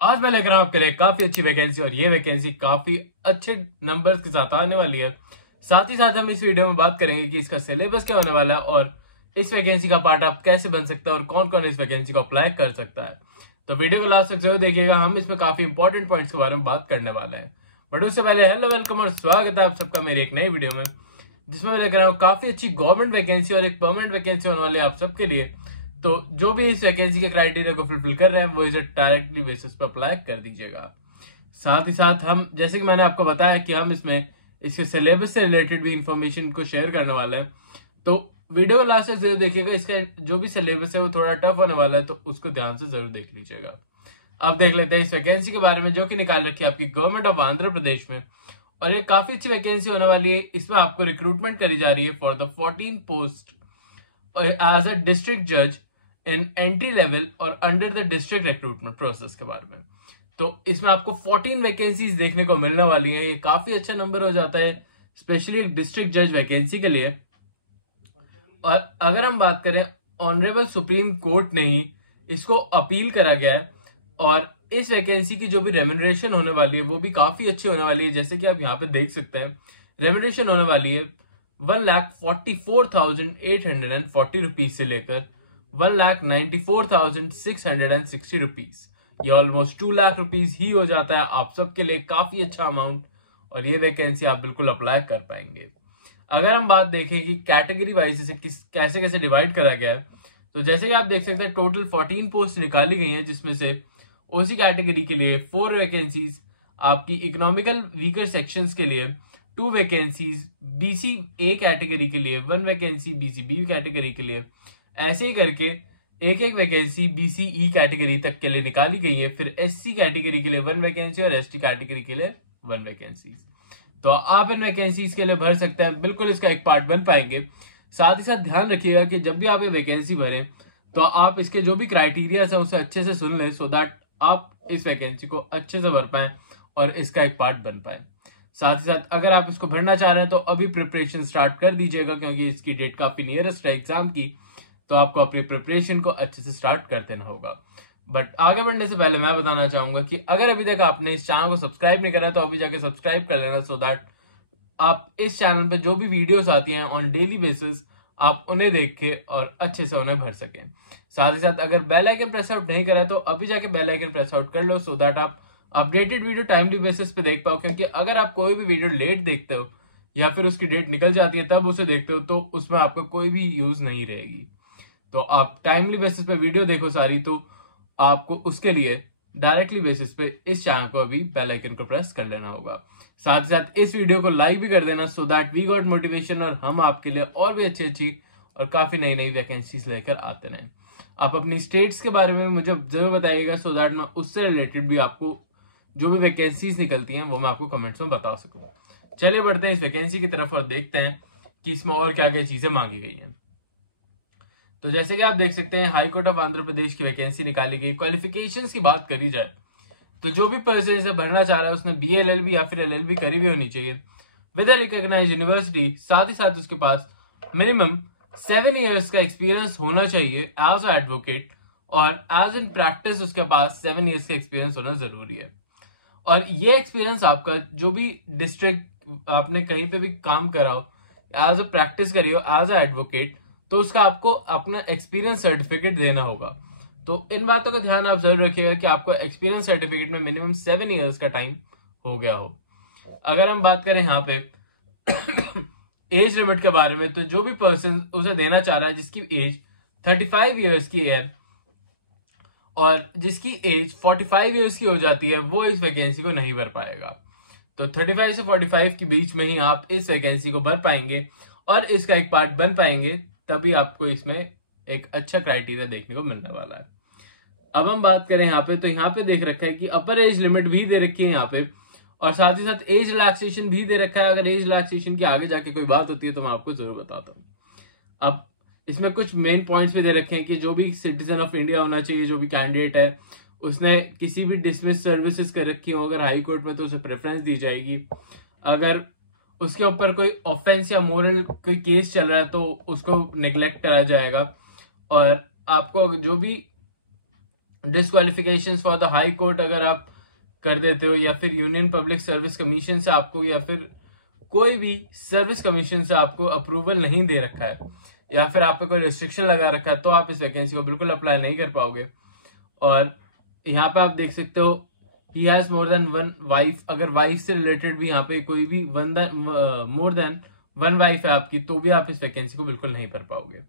आज मैं लेकर आपके लिए काफी अच्छी वैकेंसी और ये वैकेंसी काफी अच्छे नंबर्स के साथ आने वाली है। साथ ही साथ हम इस वीडियो में बात करेंगे कि इसका सिलेबस क्या होने वाला है और इस वैकेंसी का पार्ट आप कैसे बन सकता है और कौन कौन इस वैकेंसी को अप्लाई कर सकता है। तो वीडियो को लास्ट तक जरूर देखिएगा, हम इसमें काफी इंपॉर्टेंट पॉइंट्स के बारे में बात करने वाले हैं। बट उससे पहले हेलो, वेलकम और स्वागत है आप सबका मेरी एक नई वीडियो में, जिसमें मैं लेकर आया हूँ काफी अच्छी गवर्नमेंट वैकेंसी और एक परमानेंट वैकेंसी होने वाली है आप सबके लिए। तो जो भी इस वैकेंसी के क्राइटेरिया को फुलफिल कर रहे हैं वो इसे डायरेक्टली बेसिस पर अप्लाई कर दीजिएगा। साथ ही साथ हम, जैसे कि मैंने आपको बताया कि हम इसमें इसके सिलेबस से रिलेटेड भी इंफॉर्मेशन को शेयर करने वाले हैं। तो वीडियो को लास्ट तक जरूर देखिएगा, इसका जो भी सिलेबस है वो थोड़ा टफ होने वाला है, तो उसको ध्यान से जरूर देख लीजिएगा। अब देख लेते हैं इस वैकेंसी के बारे में जो कि निकाल रखी है आपकी गवर्नमेंट ऑफ आंध्र प्रदेश में। और ये काफी अच्छी वैकेंसी होने वाली है। इसमें आपको रिक्रूटमेंट करी जा रही है for the 14 post as a district जज इन एंट्री लेवल और under the district recruitment process के बारे में। तो इसमें आपको 14 वैकेंसीज देखने को मिलने वाली है। ये काफी अच्छा नंबर हो जाता है, स्पेशली एक डिस्ट्रिक्ट जज वैकेंसी के लिए। और अगर हम बात करें, ऑनरेबल सुप्रीम कोर्ट ने ही इसको अपील करा गया है। और इस वैकेंसी की जो भी रेम्यूनरेशन होने वाली है वो भी काफी अच्छी होने वाली है। जैसे कि आप यहाँ पे देख सकते हैं, रेम्यूनरेशन होने वाली है 1,44,840 रुपीज से लेकर 1,94,660 रुपीज। ये ऑलमोस्ट 2 लाख रुपीज ही हो जाता है आप सबके लिए, काफी अच्छा अमाउंट। और ये वैकेंसी आप बिल्कुल अप्लाई कर पाएंगे। अगर हम बात देखें कि कैटेगरी वाइज इसे कैसे कैसे डिवाइड करा गया है, तो जैसे कि आप देख सकते हैं टोटल 14 पोस्ट निकाली गई हैं, जिसमें से ओसी कैटेगरी के लिए 4 वैकेंसीज, आपकी इकोनॉमिकल वीकर सेक्शंस के लिए 2 वैकेंसीज, बीसी ए कैटेगरी के लिए 1 वैकेंसी, बीसी बी कैटेगरी के लिए, ऐसे ही करके एक एक वैकेंसी बीसीई कैटेगरी तक के लिए निकाली गई है। फिर एससी कैटेगरी के लिए 1 वैकेंसी और एसटी कैटेगरी के लिए 1 वैकेंसी। तो आप इन वैकेंसीज के लिए भर सकते हैं, बिल्कुल इसका एक पार्ट बन पाएंगे। साथ ही साथ ध्यान रखिएगा कि जब भी आप ये वैकेंसी भरें तो आप इसके जो भी क्राइटेरिया है उसे अच्छे से सुन लें, सो दैट आप इस वैकेंसी को अच्छे से भर पाएं और इसका एक पार्ट बन पाए। साथ ही साथ अगर आप इसको भरना चाह रहे हैं तो अभी प्रिपरेशन स्टार्ट कर दीजिएगा, क्योंकि इसकी डेट काफी नियरेस्ट है एग्जाम की। तो आपको अपनी प्रिपरेशन को अच्छे से स्टार्ट कर देना होगा। बट आगे बढ़ने से पहले मैं बताना चाहूंगा कि अगर अभी तक आपने इस चैनल को सब्सक्राइब नहीं करा तो अभी जाके सब्सक्राइब कर लेना, सो दैट आप इस चैनल पे जो भी वीडियोस आती हैं ऑन डेली बेसिस आप उन्हें देख के और अच्छे से उन्हें भर सकें। साथ ही साथ अगर बेल आइकन प्रेस आउट नहीं करा तो अभी जाके बेल आइकन प्रेस आउट कर लो, सो दैट आप अपडेटेड वीडियो टाइमली बेसिस पे देख पाओ। क्योंकि अगर आप कोई भी वीडियो लेट देखते हो या फिर उसकी डेट निकल जाती है तब उसे देखते हो, तो उसमें आपका कोई भी यूज नहीं रहेगी। तो आप टाइमली बेसिस पे वीडियो देखो सारी, तो आपको उसके लिए डायरेक्टली बेसिस पे इस चैनल को अभी बेल आइकन को प्रेस कर लेना होगा। साथ ही साथ इस वीडियो को लाइक भी कर देना, so that we got motivation और हम आपके लिए और भी अच्छी अच्छी और काफी नई नई वैकेंसीज लेकर आते रहें। आप अपनी स्टेट्स के बारे में मुझे जरूर बताइएगा, सो दैट मैं उससे रिलेटेड भी आपको जो भी वैकेंसीज निकलती हैं वो मैं आपको कमेंट्स में बता सकूँ। चलिए बढ़ते हैं इस वैकेंसी की तरफ और देखते हैं कि इसमें और क्या क्या चीजें मांगी गई हैं। तो जैसे कि आप देख सकते हैं, high court of Andhra Pradesh की वैकेंसी निकाली गई। क्वालिफिकेशंस की बात करी जाए तो जो भी पर्सन इसे भरना चाह रहा है उसने BA LLB या फिर LLB करी हुई होनी चाहिए विद रिकॉग्नाइज्ड यूनिवर्सिटी। साथ ही साथ उसके पास मिनिमम 7 इयर्स का एक्सपीरियंस होना चाहिए एज अ एडवोकेट, और एज इन प्रैक्टिस उसके पास 7 इयर्स का एक्सपीरियंस होना जरूरी है। और ये एक्सपीरियंस आपका जो भी डिस्ट्रिक्ट आपने कहीं पे भी काम करा हो, एज अ प्रैक्टिस करी हो एज अ एडवोकेट, तो उसका आपको अपना एक्सपीरियंस सर्टिफिकेट देना होगा। तो इन बातों का ध्यान आप जरूर रखिएगा कि आपको एक्सपीरियंस सर्टिफिकेट में मिनिमम 7 इयर्स का टाइम हो गया हो। अगर हम बात करें यहाँ पे एज लिमिट के बारे में, तो जो भी पर्सन उसे देना चाह रहा है जिसकी एज 35 इयर्स की है और जिसकी एज 45 इयर्स की हो जाती है, वो इस वैकेंसी को नहीं भर पाएगा। तो 35 से 45 के बीच में ही आप इस वैकेंसी को भर पाएंगे और इसका एक पार्ट बन पाएंगे, तभी आपको इसमें एक अच्छा क्राइटेरिया देखने को मिलने वाला है। अब हम बात करें यहाँ पे, तो यहाँ पे देख रखा है कि अपर एज लिमिट भी दे रखी है यहाँ पे, और साथ ही साथ एज रिलैक्सेशन भी दे रखा है। अगर एज रिलैक्सेशन की आगे जाके कोई बात होती है तो मैं आपको जरूर बताता हूँ। अब इसमें कुछ मेन पॉइंट्स भी दे रखे हैं कि जो भी सिटीजन ऑफ इंडिया होना चाहिए, जो भी कैंडिडेट है उसने किसी भी डिसमिस सर्विसेज कर रखी हो अगर हाई कोर्ट में, तो उसे प्रेफरेंस दी जाएगी। अगर उसके ऊपर कोई ऑफेंस या मोरल कोई केस चल रहा है तो उसको नेग्लेक्ट करा जाएगा। और आपको जो भी disqualification for the high court अगर आप कर देते हो, या फिर यूनियन पब्लिक सर्विस कमीशन से आपको, या फिर कोई भी सर्विस कमीशन से आपको अप्रूवल नहीं दे रखा है, या फिर आप पे कोई रिस्ट्रिक्शन लगा रखा है, तो आप इस वैकेंसी को बिल्कुल अप्लाई नहीं कर पाओगे। और यहाँ पे आप देख सकते हो he has more than one wife, अगर वाइफ से रिलेटेड भी यहाँ पे कोई भी मोर देन वन वाइफ है आपकी, तो भी आप इस वैकेंसी को बिल्कुल नहीं भर पाओगे।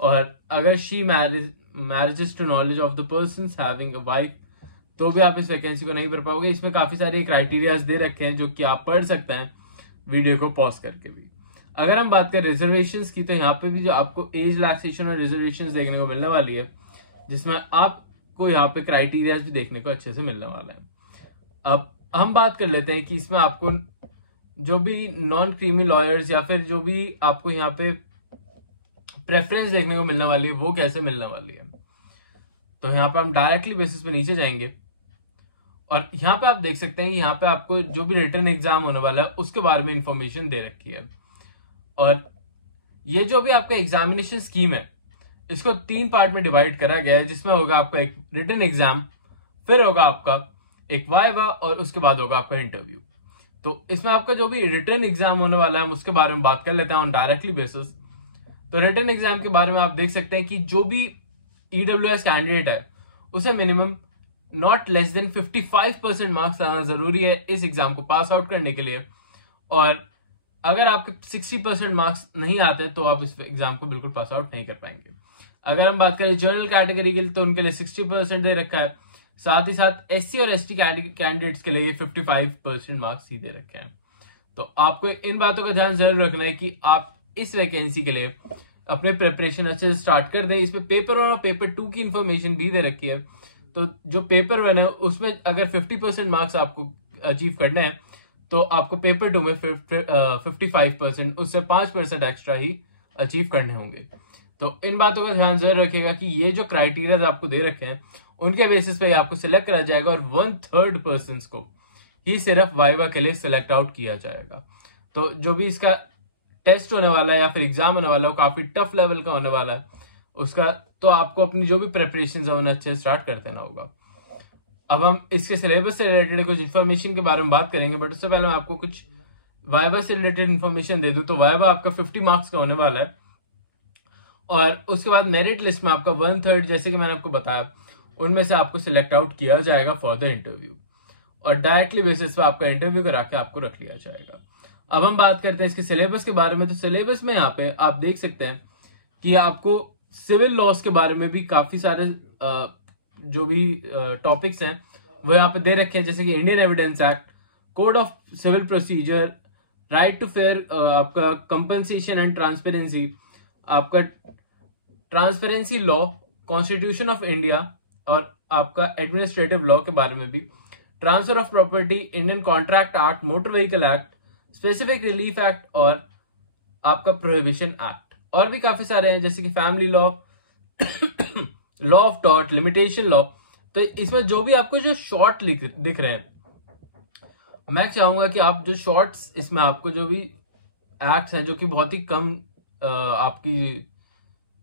और अगर she marriages to knowledge of the person having a wife, तो भी आप इस वैकेंसी को नहीं भर पाओगे। इसमें काफी सारे क्राइटेरियाज दे रखे हैं जो कि आप पढ़ सकते हैं वीडियो को पॉज करके भी। अगर हम बात करें रिजर्वेशंस की, तो यहाँ पे भी जो आपको एज रिलैक्सेशन और रिजर्वेशंस देखने को मिलने वाली है, जिसमें आपको यहाँ पे क्राइटेरियाज भी देखने को अच्छे से मिलने वाला है। अब हम बात कर लेते हैं कि इसमें आपको जो भी नॉन क्रीमी लॉयर्स या फिर जो भी आपको यहाँ पे प्रेफरेंस देखने को मिलने वाली है वो कैसे मिलने वाली है। तो यहाँ पे हम डायरेक्टली बेसिस पे नीचे जाएंगे और यहाँ पे आप देख सकते हैं कि यहाँ पे आपको जो भी रिटर्न एग्जाम होने वाला है उसके बारे में इंफॉर्मेशन दे रखी है। और ये जो भी आपका एग्जामिनेशन स्कीम है इसको 3 पार्ट में डिवाइड करा गया है, जिसमें होगा आपका एक रिटन एग्जाम, फिर होगा आपका एक वाइवा और उसके बाद होगा आपका इंटरव्यू। तो इसमें आपका जो भी रिटन एग्जाम होने वाला है हम उसके बारे में बात कर लेते हैं ऑन डायरेक्टली बेसिस। तो रिटन एग्जाम के बारे में आप देख सकते हैं कि जो भी ईडब्ल्यूएस कैंडिडेट है उसे minimum not less than 55% marks लाना जरूरी है इस एग्जाम को पास आउट करने के लिए। और अगर आपके 60% मार्क्स नहीं आते तो आप इस एग्जाम को बिल्कुल पास आउट नहीं कर पाएंगे। अगर हम बात करें जनरल कैटेगरी के लिए तो उनके लिए 60% दे रखा है, साथ ही साथ एससी और एसटी कैंडिडेट्स के लिए 55% मार्क्स ही दे रखे हैं। तो आपको इन बातों का ध्यान जरूर रखना है कि आप इस वैकेंसी के लिए अपने प्रिपरेशन अच्छे से स्टार्ट कर दें। इसमें पेपर 1 और पेपर 2 की इंफॉर्मेशन भी दे रखी है। तो जो पेपर 1 है उसमें अगर 50% मार्क्स आपको अचीव करने हैं तो आपको पेपर 2 में 55%, उससे 5% एक्स्ट्रा ही अचीव करने होंगे। तो इन बातों का ध्यान जरूर रखिएगा कि ये जो क्राइटेरिया आपको दे रखे हैं उनके बेसिस पे आपको सिलेक्ट करा जाएगा और 1/3 पर्सन को ही सिर्फ वाइवा के लिए सिलेक्ट आउट किया जाएगा। तो जो भी इसका टेस्ट होने वाला है या फिर एग्जाम होने वाला है वो काफी टफ लेवल का होने वाला है उसका, तो आपको अपनी जो भी प्रिपरेशन है उन्हें अच्छे से स्टार्ट कर देना होगा। अब हम इसके सिलेबस से रिलेटेड कुछ इन्फॉर्मेशन के बारे में बात करेंगे, बट उससे पहले मैं आपको कुछ वाइवा से रिलेटेड इन्फॉर्मेशन दे दूं। तो वाइवा आपका 50 मार्क्स का होने वाला है और उसके बाद मेरिट लिस्ट में आपका 1/3 जैसे कि मैंने आपको बताया उनमें से आपको सिलेक्ट आउट किया जाएगा फॉर द इंटरव्यू और डायरेक्टली बेसिस पे आपका इंटरव्यू करा के आपको रख लिया जाएगा। अब हम बात करते हैं इसके सिलेबस के बारे में। तो सिलेबस में यहाँ पे आप देख सकते हैं कि आपको सिविल लॉज के बारे में भी काफी सारे जो भी टॉपिक्स हैं वो यहाँ पे दे रखे हैं, जैसे कि Indian evidence act, code of civil procedure, right to fair, आपका कंपनसेशन एंड ट्रांसपेरेंसी, आपका transparency law, constitution of India और आपका एडमिनिस्ट्रेटिव लॉ के बारे में भी, transfer of property, Indian contract act, motor vehicle act, specific relief act और आपका प्रोहिबिशन एक्ट। और भी काफी सारे हैं जैसे कि family law, law of tort, limitation law. तो इसमें जो भी आपको जो शॉर्ट दिख रहे हैं, मैं चाहूंगा कि आप जो शॉर्ट्स इसमें आपको जो भी एक्ट्स हैं जो कि बहुत ही कम आपकी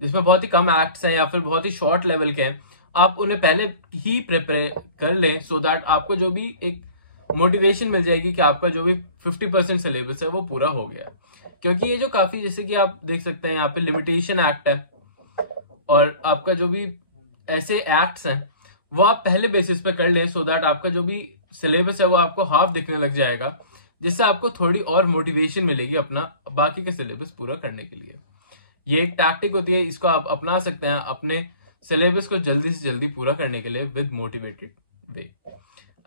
जिसमें बहुत ही कम एक्ट्स हैं या फिर बहुत ही शॉर्ट लेवल के हैं, आप उन्हें पहले ही प्रिपेयर कर लें सो दैट आपको जो भी एक मोटिवेशन मिल जाएगी कि आपका जो भी 50% सिलेबस है वो पूरा हो गया। क्योंकि ये जो काफी जैसे कि आप देख सकते हैं यहाँ पे लिमिटेशन एक्ट है और आपका जो भी ऐसे एक्ट्स हैं वो आप पहले बेसिस पे कर लें सो दैट आपका जो भी सिलेबस है वो आपको हाफ दिखने लग जाएगा, जिससे आपको थोड़ी और मोटिवेशन मिलेगी अपना बाकी के सिलेबस पूरा करने के लिए। ये एक टैक्टिक होती है, इसको आप अपना सकते हैं अपने सिलेबस को जल्दी से जल्दी पूरा करने के लिए विद मोटिवेटेड वे।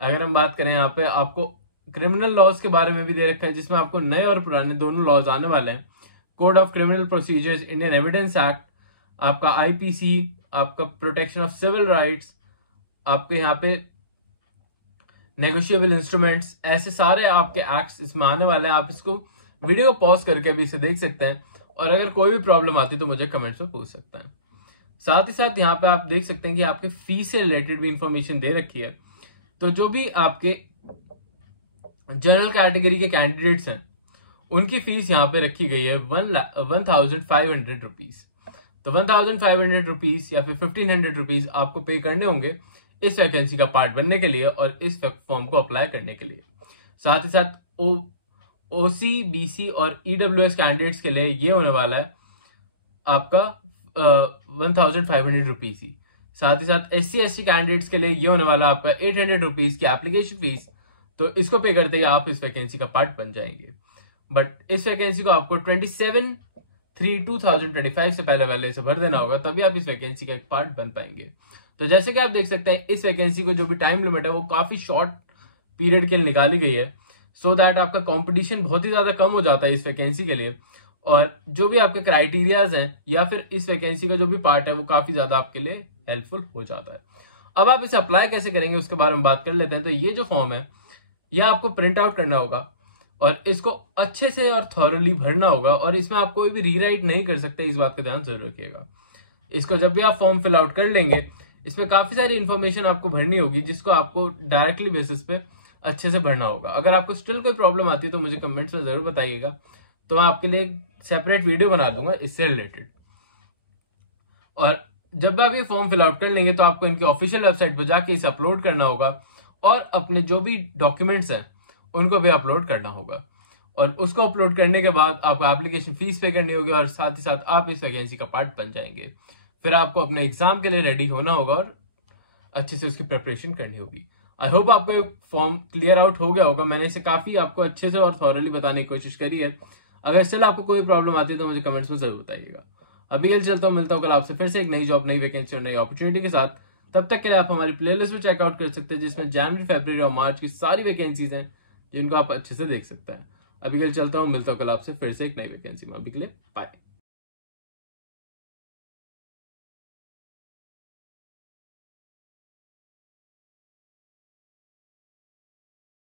अगर हम बात करें यहाँ पे आपको क्रिमिनल लॉज के बारे में भी दे रखा है, जिसमें आपको नए और पुराने दोनों लॉज आने वाले हैं। Code of criminal procedures, Indian evidence act, आपका आईपीसी, आपका प्रोटेक्शन ऑफ सिविल राइट्स, आपके यहाँ पे नेगोशिएबल इंस्ट्रूमेंट्स, ऐसे सारे आपके एक्ट्स इसमें आने वाले हैं। आप इसको वीडियो को पॉज करके भी इसे देख सकते हैं और अगर कोई भी प्रॉब्लम आती है तो मुझे कमेंट्स में पूछ सकते हैं। साथ ही साथ यहाँ पे आप देख सकते हैं कि आपके फीस से रिलेटेड भी इंफॉर्मेशन दे रखी है। तो जो भी आपके जनरल कैटेगरी के कैंडिडेट्स हैं उनकी फीस यहाँ पे रखी गई है 1,500 रुपीज। तो 1500 रुपीज या फिर 1500 रुपीज आपको पे करने होंगे इस वैकेंसी का पार्ट बनने के लिए और इस फॉर्म को अप्लाई करने के लिए। साथ ही साथ OC, BC और EWS कैंडिडेट्स के लिए ये होने वाला है आपका 1500 रुपीज ही। साथ ही साथ SC, ST कैंडिडेट्स के लिए ये होने वाला आपका 800 रुपीज की एप्लीकेशन फीस। तो इसको पे करते ही आप इस वैकेंसी का पार्ट बन जाएंगे। बट इस वैकेंसी को आपको 27/3/2025 से पहले से भर देना होगा, तभी आप इस वैकेंसी का एक पार्ट बन पाएंगे। तो जैसे कि आप देख सकते हैं इस वैकेंसी को जो भी टाइम लिमिट है वो काफी शॉर्ट पीरियड के लिए निकाली गई है, सो दैट आपका कंपटीशन बहुत ही ज्यादा कम हो जाता है इस वैकेंसी के लिए, और जो भी आपके क्राइटेरियाज हैं या फिर इस वैकेंसी का जो भी पार्ट है वो काफी ज्यादा आपके लिए हेल्पफुल हो जाता है। अब आप इसे अप्लाई कैसे करेंगे उसके बारे में बात कर लेते हैं। तो ये जो फॉर्म है यह आपको प्रिंट आउट करना होगा और इसको अच्छे से और थॉरली भरना होगा, और इसमें आप कोई भी रीराइट नहीं कर सकते, इस बात का ध्यान जरूर रखिएगा। इसको जब भी आप फॉर्म फिल आउट कर लेंगे इसमें काफी सारी इन्फॉर्मेशन आपको भरनी होगी जिसको आपको डायरेक्टली बेसिस पे अच्छे से भरना होगा। अगर आपको स्टिल कोई प्रॉब्लम आती है तो मुझे कमेंट्स में जरूर बताइएगा, तो मैं आपके लिए एक सेपरेट वीडियो बना दूंगा इससे रिलेटेड। और जब आप ये फॉर्म फिल आउट कर लेंगे तो आपको इनकी ऑफिशियल वेबसाइट पर जाके इसे अपलोड करना होगा और अपने जो भी डॉक्यूमेंट्स हैं उनको भी अपलोड करना होगा, और उसको अपलोड करने के बाद आपको एप्लीकेशन फीस पे करनी होगी और साथ ही साथ आप इस वैकेंसी का पार्ट बन जाएंगे। फिर आपको अपने एग्जाम के लिए रेडी होना होगा और अच्छे से उसकी प्रिपरेशन करनी होगी। आई होप आपको फॉर्म क्लियर आउट हो गया होगा। मैंने इसे काफी आपको अच्छे से और थॉरली बताने की कोशिश करी है। अगर स्टिल आपको कोई प्रॉब्लम आती है तो मुझे कमेंट्स में जरूर बताइएगा। अभी कल चलता हूँ, मिलता हूँ कल आपसे फिर से एक नई जॉब, नई वैकेंसी और नई अपॉर्चुनिटी के साथ। तब तक के लिए आप हमारी प्लेलिस्ट में चेकआउट कर सकते हैं जिसमें जनवरी, फरवरी और मार्च की सारी वैकेंसीज हैं जिनको आप अच्छे से देख सकते हैं। अभी कल चलता हूँ, मिलता हूँ कल आपसे फिर से एक नई वैकेंसी में। अभी के लिए बाय।